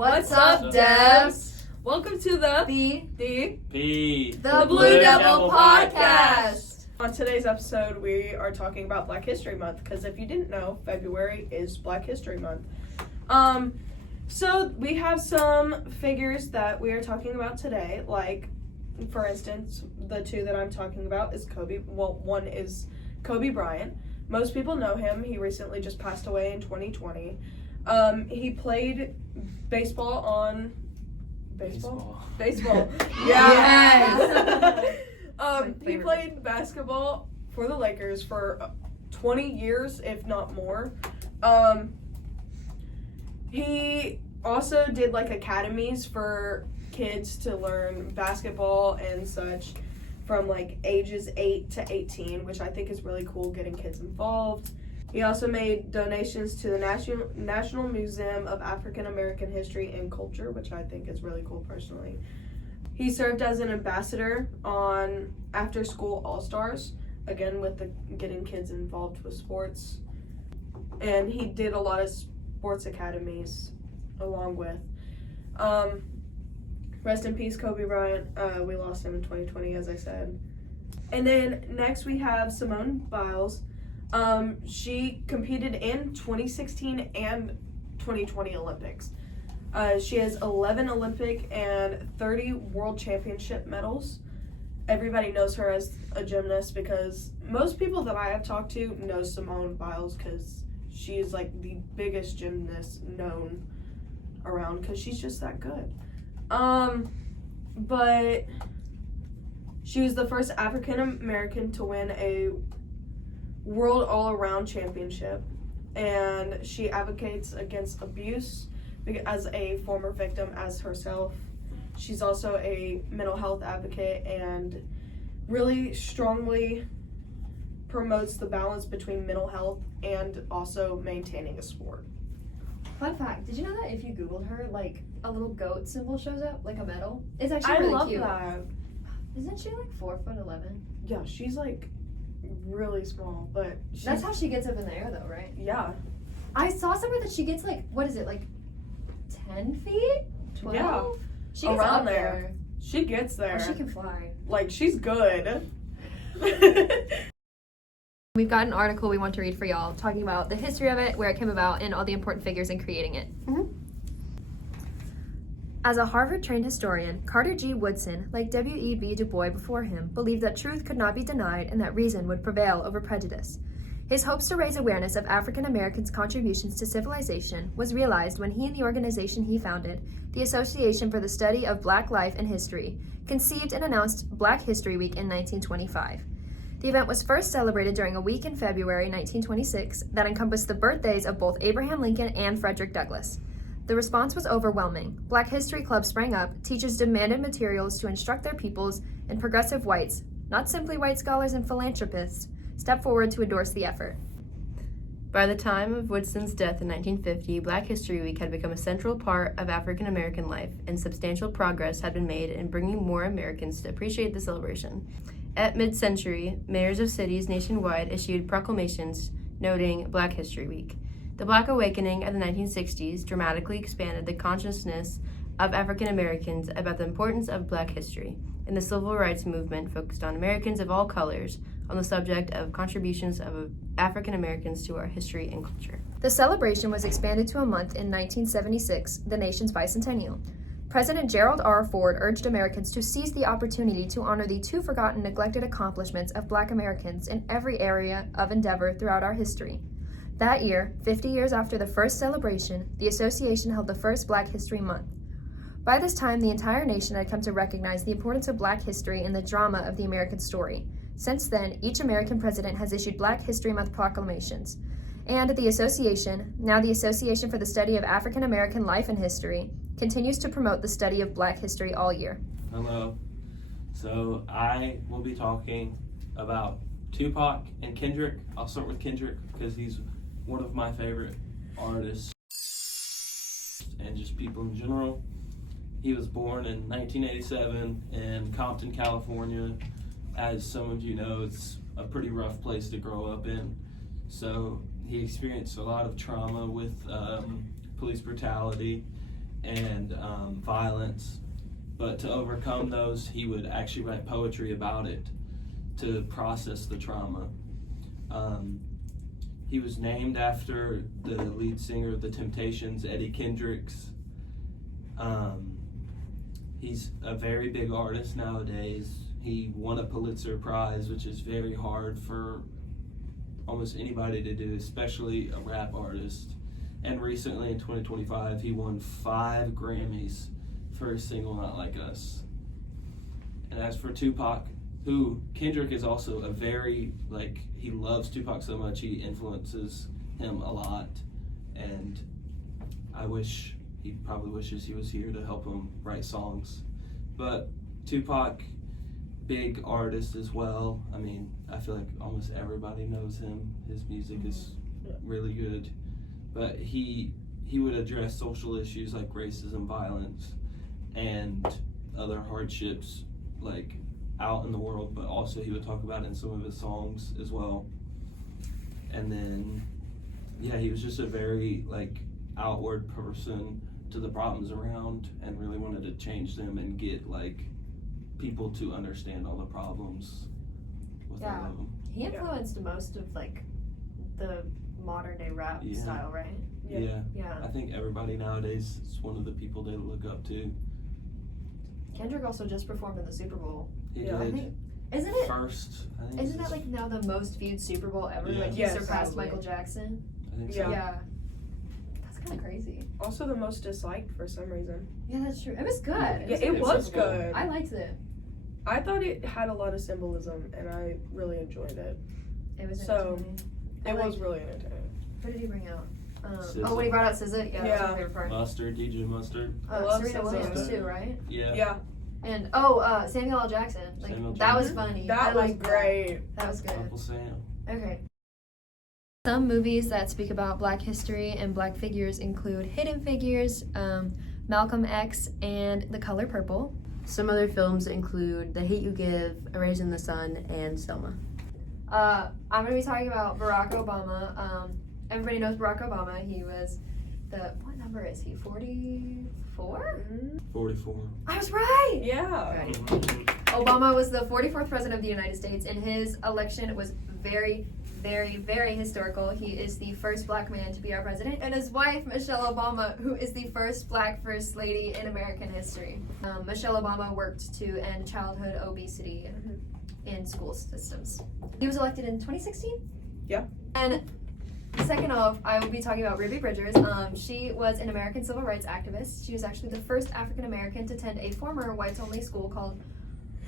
What's up, devs? Welcome to the Blue Devil Podcast. On today's episode, we are talking about Black History Month, because if you didn't know, February is Black History Month. So we have some figures that we are talking about today, like, for instance, the two that I'm talking about is one is Kobe Bryant. Most people know him. He recently just passed away in 2020. He played baseball on... Baseball? Yeah. He played basketball for the Lakers for 20 years, if not more. He also did like academies for kids to learn basketball and such from like ages 8 to 18, which I think is really cool, getting kids involved. He also made donations to the National Museum of African American History and Culture, which I think is really cool personally. He served as an ambassador on After School All-Stars, again with getting kids involved with sports. And he did a lot of sports academies along with. Rest in peace, Kobe Bryant. We lost him in 2020, as I said. And then next we have Simone Biles. She competed in 2016 and 2020 Olympics. She has 11 Olympic and 30 World Championship medals. Everybody knows her as a gymnast because most people that I have talked to know Simone Biles because she is like the biggest gymnast known around because she's just that good. But she was the first African American to win a World All-Around Championship, and she advocates against abuse as a former victim as herself. She's also a mental health advocate and really strongly promotes the balance between mental health and also maintaining a sport. Fun fact, did you know that if you Googled her, like, a little goat symbol shows up, like a medal? It's actually really cute. I love that. Isn't she like 4'11"? Yeah, she's like really small, but that's how she gets up in the air though, right? Yeah. I saw somewhere that she gets like, what is it, like 10 feet? 12? Yeah. She gets around up there. She gets there. Oh, she can fly. Like, she's good. We've got an article we want to read for y'all talking about the history of it, where it came about, and all the important figures in creating it. As a Harvard-trained historian, Carter G. Woodson, like W.E.B. Du Bois before him, believed that truth could not be denied and that reason would prevail over prejudice. His hopes to raise awareness of African Americans' contributions to civilization was realized when he and the organization he founded, the Association for the Study of Black Life and History, conceived and announced Black History Week in 1925. The event was first celebrated during a week in February 1926 that encompassed the birthdays of both Abraham Lincoln and Frederick Douglass. The response was overwhelming. Black History Clubs sprang up, teachers demanded materials to instruct their pupils, and progressive whites, not simply white scholars and philanthropists, stepped forward to endorse the effort. By the time of Woodson's death in 1950, Black History Week had become a central part of African American life, and substantial progress had been made in bringing more Americans to appreciate the celebration. At mid-century, mayors of cities nationwide issued proclamations noting Black History Week. The Black Awakening of the 1960s dramatically expanded the consciousness of African Americans about the importance of Black history, and the Civil Rights Movement focused on Americans of all colors on the subject of contributions of African Americans to our history and culture. The celebration was expanded to a month in 1976, the nation's bicentennial. President Gerald R. Ford urged Americans to seize the opportunity to honor the too-forgotten, neglected accomplishments of Black Americans in every area of endeavor throughout our history. That year, 50 years after the first celebration, the association held the first Black History Month. By this time, the entire nation had come to recognize the importance of Black history in the drama of the American story. Since then, each American president has issued Black History Month proclamations. And the association, now the Association for the Study of African American Life and History, continues to promote the study of Black history all year. Hello. So I will be talking about Tupac and Kendrick. I'll start with Kendrick because he's one of my favorite artists and just people in general. He was born in 1987 in Compton, California. As some of you know, it's a pretty rough place to grow up in. So he experienced a lot of trauma with police brutality, and violence. But to overcome those, he would actually write poetry about it to process the trauma. He was named after the lead singer of The Temptations, Eddie Kendricks. He's a very big artist nowadays. He won a Pulitzer Prize, which is very hard for almost anybody to do, especially a rap artist. And recently in 2025, he won 5 Grammys for his single Not Like Us. And as for Tupac, who Kendrick is also a very, he loves Tupac so much, he influences him a lot. And he probably wishes he was here to help him write songs. But Tupac, big artist as well. I mean, I feel like almost everybody knows him. His music is really good. But he would address social issues like racism, violence, and other hardships out in the world, but also he would talk about it in some of his songs as well. And then, he was just a very outward person to the problems around, and really wanted to change them and get people to understand all the problems with all of them. He influenced most of the modern day rap style, right? Yeah. Yeah. I think everybody nowadays is one of the people they look up to. Kendrick also just performed in the Super Bowl. He Yeah, did. I think, isn't it? First, I think Isn't that now the most viewed Super Bowl ever? Yeah. He Yes, surpassed probably. Michael Jackson. I think Yeah. so. Yeah. That's kind of crazy. Also the most disliked for some reason. Yeah, that's true. It was good. Yeah, was a it good was Super Bowl. good. I liked it. I thought it had a lot of symbolism, and I really enjoyed it. It was So, entertaining. It was really entertaining. What did he bring out? SZA. When he brought out SZA, yeah, that's my Yeah. favorite part. Mustard, DJ Mustard. I love Serena SZA. Williams too, right? Yeah. Yeah, And Samuel L. Jackson. Samuel That was Jackson. funny. that I was liked great. That was good. Uncle Sam. Okay. Some movies that speak about Black history and Black figures include Hidden Figures, Malcolm X, and The Color Purple. Some other films include The Hate U Give, A Raise in the Sun, and Selma. I'm going to be talking about Barack Obama. Everybody knows Barack Obama. He was what number is he? 44? 44. I was right! Yeah. Right. Obama was the 44th president of the United States, and his election was very, very, very historical. He is the first Black man to be our president, and his wife, Michelle Obama, who is the first Black First Lady in American history. Michelle Obama worked to end childhood obesity in school systems. He was elected in 2016? Yeah. And second off, I will be talking about Ruby Bridgers. She was an American civil rights activist. She was actually the first African American to attend a former whites-only school called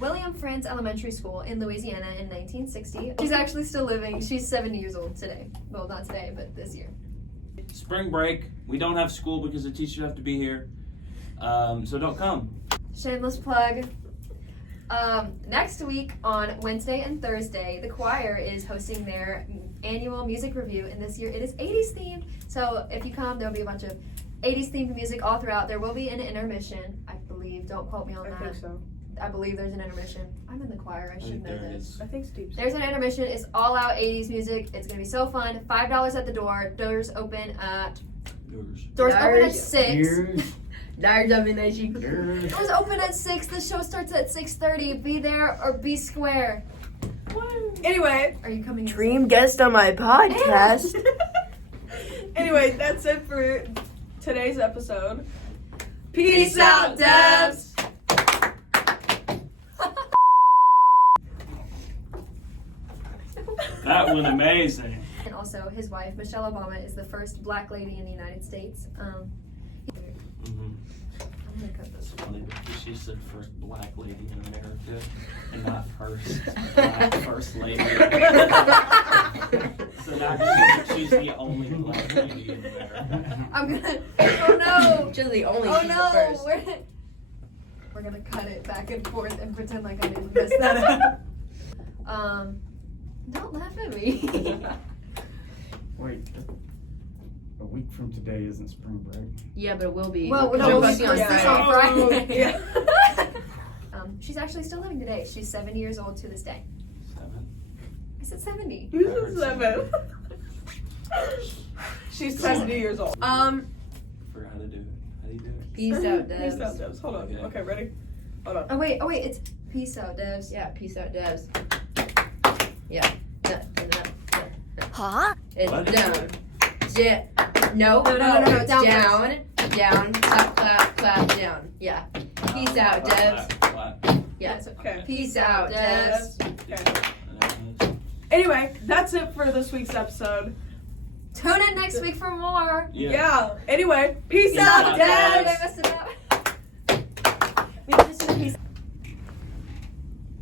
William Frantz Elementary School in Louisiana in 1960. She's actually still living. She's 70 years old today. Well, not today, but this year. Spring break. We don't have school because the teachers have to be here. So don't come. Shameless plug. Next week on Wednesday and Thursday, the choir is hosting their annual music review, and this year it is 80s themed. So if you come, there'll be a bunch of 80s themed music all throughout. There will be an intermission, I believe. Don't quote me on I that. think so. I believe there's an intermission. I'm in the choir. I should know there this. is. I think Steve's. There's an intermission. It's all out 80s music. It's gonna be so fun. $5 at the door. Doors open at Yours. Doors open at Doors. 6. Doors open at 6. Doors open at 6. The show starts at 6:30. Be there or be square. Anyway, Are you coming? Dream guest on my podcast. anyway, that's it for today's episode. Peace out, Devs. That went amazing. And also, his wife Michelle Obama is the first Black lady in the United States. Mm-hmm. I'm gonna cut this. Funny because she said first Black lady in America and not first Black first lady. So now she's the only Black lady in America. I'm gonna. Oh no! She's the only. Oh she's the no! first. We're gonna cut it back and forth and pretend like I didn't mess that up. Don't laugh at me. Wait, a week from today isn't spring break. Yeah, but it will be. Well, We're no, we posting on post this Friday. on Friday. Yeah. She's actually still living today. She's 70 years old to this day. 7. I said 70. Who's the 7? She's 70 years old. Forgot how to do it. How do you do it? Peace out, Peace out, devs. devs. Hold on. Okay. Okay, ready? Hold on. Oh wait, it's peace out, devs. Yeah, peace out, devs. Yeah. Huh? It's What? down. Yeah. No, No, down down, down, clap, clap, clap, down. Yeah. Peace out, devs. Yeah. Okay. Peace out, devs. Okay. Anyway, that's it for this week's episode. Tune in next week for more. Yeah. Anyway, peace Peace out, out, Did devs. I mess it up?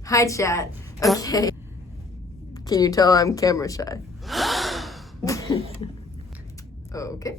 Hi, chat. Okay. Can you tell I'm camera shy? Okay.